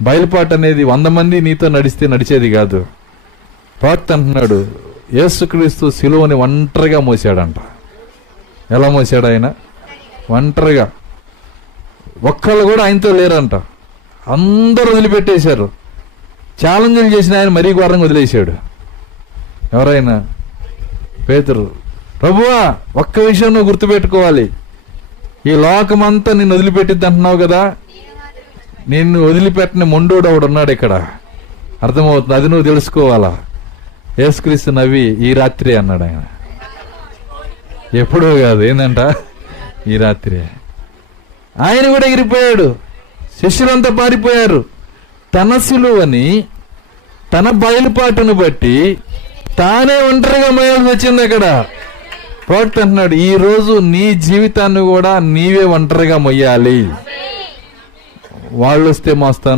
బయలుపాటు అనేది 100 మంది నీతో నడిస్తే నడిచేది కాదు. ప్రవక్త అంటున్నాడు, యేసుక్రీస్తు సిలువని ఒంటరిగా మోసాడంట. ఎలా మోసాడు ఆయన? ఒంటరిగా. ఒక్కళ్ళు కూడా ఆయనతో లేరంట. అందరూ వదిలిపెట్టేశారు. ఛాలెంజ్లు చేసిన ఆయన మరీ ఘోరంగా వదిలేశాడు. ఎవరైనా? పేతురు. ప్రభువా, ఒక్క విషయం నువ్వు గుర్తుపెట్టుకోవాలి, ఈ లోకమంతా నిన్ను వదిలిపెట్టిద్ది అంటున్నావు కదా, నిన్ను వదిలిపెట్టిన మొండోడు ఒకడు ఉన్నాడు ఇక్కడ, అర్థమవుతుంది, అది నువ్వు తెలుసుకోవాలా. యేసుక్రీస్తు నవ్వి, ఈ రాత్రి అన్నాడు ఆయన. ఎప్పుడో కాదు, ఏందంట, ఈ రాత్రి. ఆయన కూడా ఎగిరిపోయాడు. శిష్యులంతా పారిపోయారు. తన సిలువని, తన బయలుపాటును బట్టి తానే ఒంటరిగా మోయాల్సి వచ్చింది అక్కడ. ప్రవక్త అంటున్నాడు, ఈ రోజు నీ జీవితాన్ని కూడా నీవే ఒంటరిగా మొయ్యాలి. వాళ్ళు వస్తే మోస్తాను,